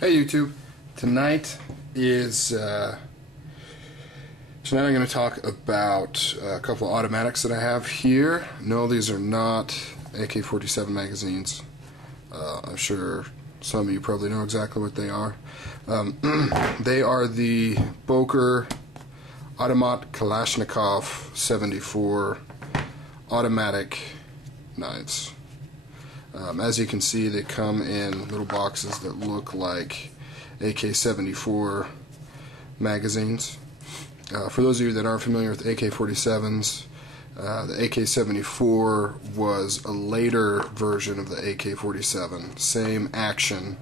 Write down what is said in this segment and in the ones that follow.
Hey YouTube, tonight I'm going to talk about a couple of automatics that I have here. No, these are not AK-47 magazines. I'm sure some of you probably know exactly what they are. They are the Boker AK 74 automatic knives. As you can see, they come in little boxes that look like AK-74 magazines. For those of you that aren't familiar with AK-47s, the AK-74 was a later version of the AK-47. Same action,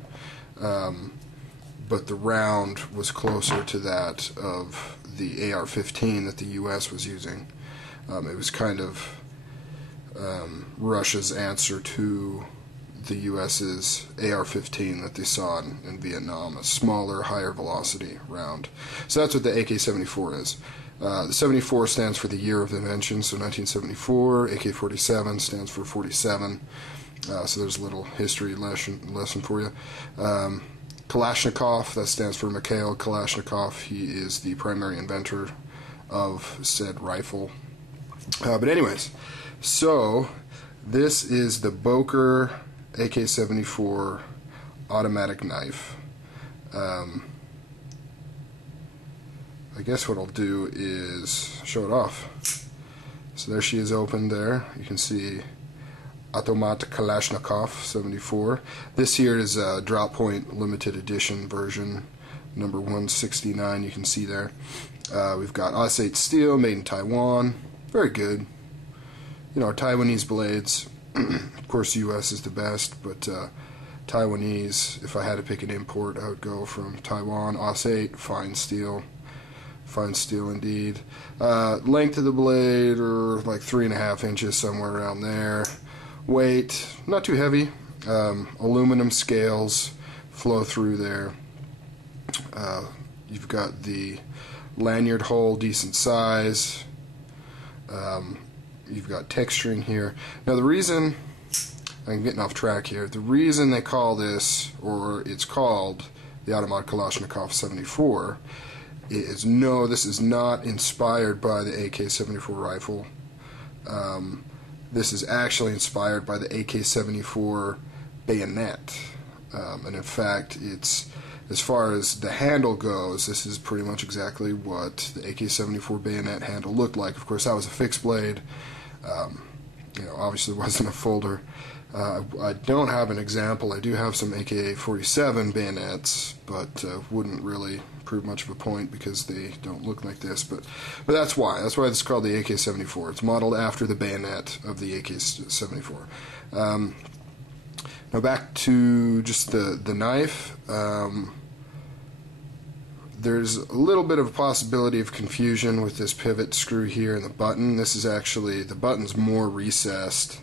but the round was closer to that of the AR-15 that the US was using. It was kind of Russia's answer to the US's AR-15 that they saw in Vietnam, a smaller, higher velocity round. So that's what the AK-74 is. The 74 stands for the year of invention, so 1974. AK-47 stands for 47. So there's a little history lesson for you. Kalashnikov, that stands for Mikhail Kalashnikov. He is the primary inventor of said rifle. But anyways, so this is the Boker AK-74 automatic knife. I guess what I'll do is show it off. So there she is open there. You can see Automat Kalashnikov 74. This here is a drop point limited edition version, number 169. You can see there. We've got AUS-8 steel, made in Taiwan. Very good. You know, Taiwanese blades. Of course, US is the best, but Taiwanese, if I had to pick an import, I would go from Taiwan. AUS-8, fine steel. Fine steel indeed. Length of the blade, or like 3.5 inches, somewhere around there. Weight, not too heavy. Aluminum scales flow through there. You've got the lanyard hole, decent size. You've got texturing here. Now the reason, I'm getting off track here, the reason they call this, or it's called the Automat Kalashnikov 74, is no, this is not inspired by the AK-74 rifle. This is actually inspired by the AK-74 bayonet. And in fact, it's, as far as the handle goes, this is pretty much exactly what the AK-74 bayonet handle looked like. Of course, that was a fixed blade. You know, obviously it wasn't a folder. I don't have an example. I do have some AK-47 bayonets, but wouldn't really prove much of a point because they don't look like this. But that's why. That's why it's called the AK-74. It's modeled after the bayonet of the AK-74. Now back to just the knife. There's a little bit of a possibility of confusion with this pivot screw here and the button. This is actually, the button's more recessed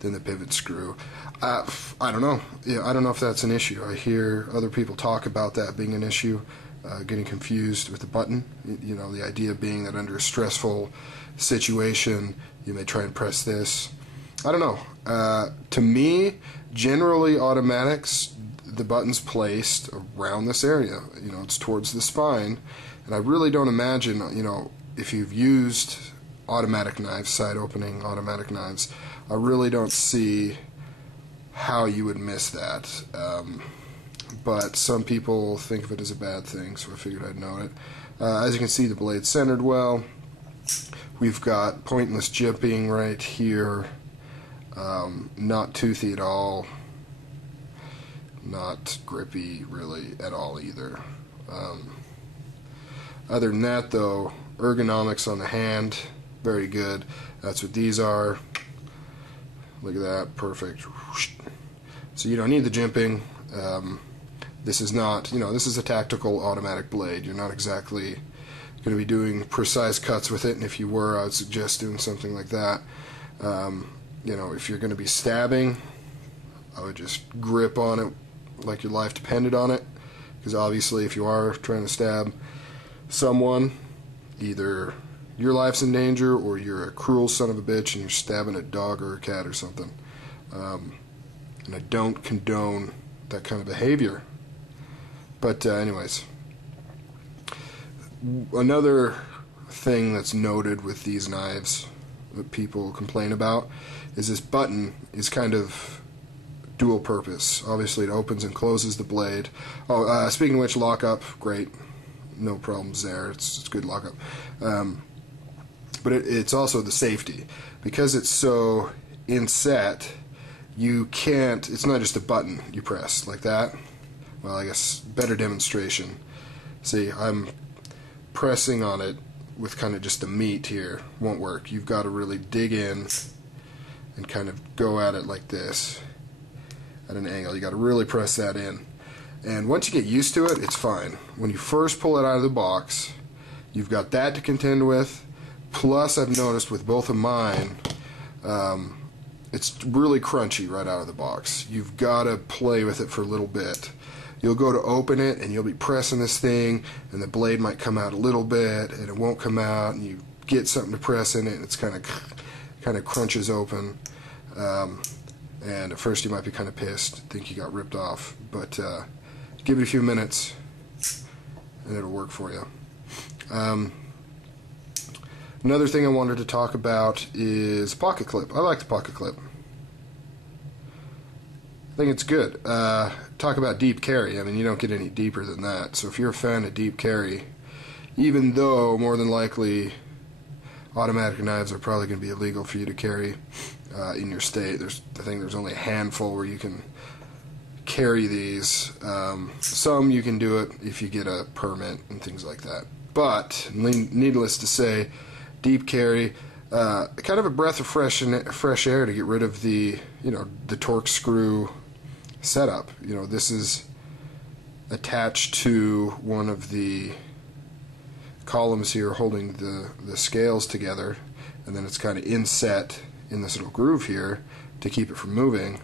than the pivot screw. I don't know. Yeah, I don't know if that's an issue. I hear other people talk about that being an issue, getting confused with the button. You know, the idea being that under a stressful situation, you may try and press this. I don't know. To me, generally automatics, the button's placed around this area. You know, it's towards the spine, and I really don't imagine, you know, if you've used automatic knives, side opening automatic knives, I really don't see how you would miss that. But some people think of it as a bad thing, so I figured I'd note it. As you can see, the blade's centered well. We've got pointless jimping right here. Not toothy at all. Not grippy really at all either. Other than that though, ergonomics on the hand, very good. That's what these are. Look at that, perfect. So you don't need the jimping. This is not, you know, this is a tactical automatic blade. You're not exactly going to be doing precise cuts with it, and if you were, I would suggest doing something like that. You know, if you're going to be stabbing, I would just grip on it like your life depended on it, because obviously if you are trying to stab someone, either your life's in danger or you're a cruel son of a bitch and you're stabbing a dog or a cat or something. And I don't condone that kind of behavior. But anyways, another thing that's noted with these knives that people complain about is this button is kind of dual purpose. Obviously it opens and closes the blade. Oh, speaking of which, lockup, great, no problems there. It's good lockup. But it's also the safety, because it's so inset. You can't. It's not just a button you press like that. Well, I guess better demonstration. See, I'm pressing on it with kind of just the meat here. Won't work. You've got to really dig in and kind of go at it like this at an angle. You got to really press that in. And once you get used to it, it's fine. When you first pull it out of the box, you've got that to contend with. Plus, I've noticed with both of mine, it's really crunchy right out of the box. You've got to play with it for a little bit. You'll go to open it and you'll be pressing this thing and the blade might come out a little bit and it won't come out, and you get something to press in it and it's kind of crunches open. And at first you might be kind of pissed, think you got ripped off, but give it a few minutes and it'll work for you. Another thing I wanted to talk about is pocket clip. I like the pocket clip. I think it's good. Talk about deep carry. I mean, you don't get any deeper than that. So if you're a fan of deep carry, even though more than likely automatic knives are probably going to be illegal for you to carry in your state, I think there's only a handful where you can carry these. Some you can do it if you get a permit and things like that. But needless to say, deep carry, kind of a breath of fresh air to get rid of the torque screw setup. This is attached to one of the columns here holding the scales together, and then it's kind of inset in this little groove here to keep it from moving.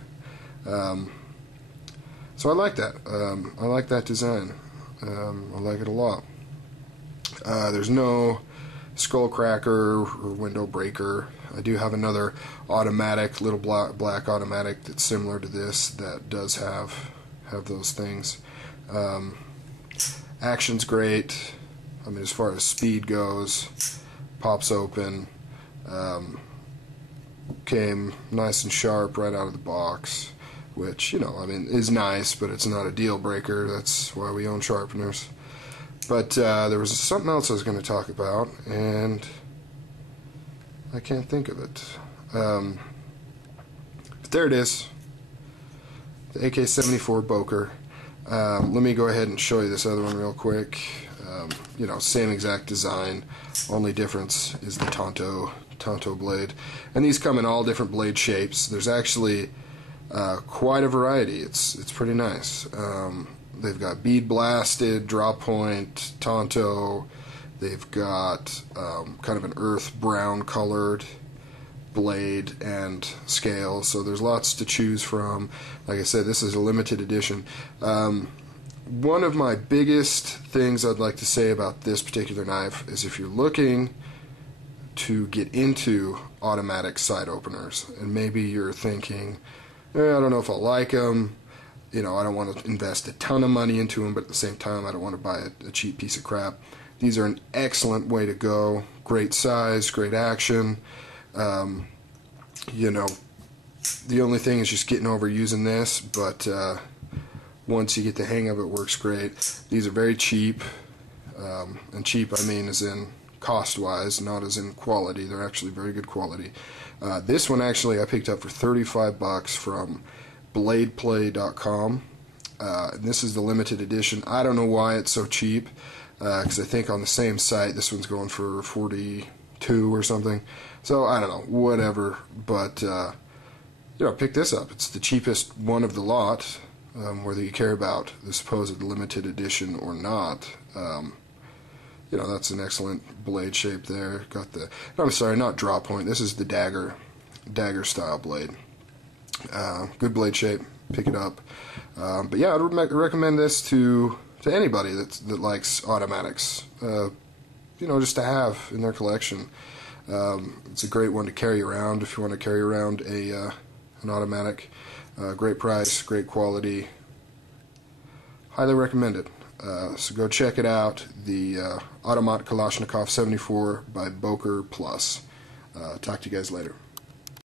So I like that. I like that design. I like it a lot. There's no skull cracker or window breaker. I do have another automatic, little black automatic that's similar to this that does have those things. Action's great. I mean, as far as speed goes, pops open. Came nice and sharp right out of the box, which I mean is nice, but it's not a deal breaker. That's why we own sharpeners. But there was something else I was going to talk about, and I can't think of it. But there it is, the AK74 Boker. Let me go ahead and show you this other one real quick. Same exact design, only difference is the Tonto blade. And these come in all different blade shapes. There's actually quite a variety. It's pretty nice. They've got bead blasted, draw point, Tonto. They've got kind of an earth brown colored blade and scale. So there's lots to choose from. Like I said, this is a limited edition. One of my biggest things I'd like to say about this particular knife is if you're looking to get into automatic side openers, and maybe you're thinking, I don't know if I like them. I don't want to invest a ton of money into them, but at the same time, I don't want to buy a cheap piece of crap. These are an excellent way to go. Great size, great action. The only thing is just getting over using this, but once you get the hang of it, it works great. These are very cheap, and cheap I mean as in cost-wise, not as in quality. They're actually very good quality. This one actually I picked up for $35 from bladeplay.com. And this is the limited edition. I don't know why it's so cheap, because I think on the same site this one's going for $42 or something. So I don't know, whatever. But pick this up. It's the cheapest one of the lot, whether you care about the supposed limited edition or not. That's an excellent blade shape there. Got the, I'm sorry, not draw point. This is the dagger style blade. Good blade shape. Pick it up. But yeah, I'd recommend this to anybody that likes automatics. Just to have in their collection. It's a great one to carry around if you want to carry around an automatic. Great price, great quality. Highly recommend it. So go check it out, the Automat Kalashnikov 74 by Boker Plus. Talk to you guys later.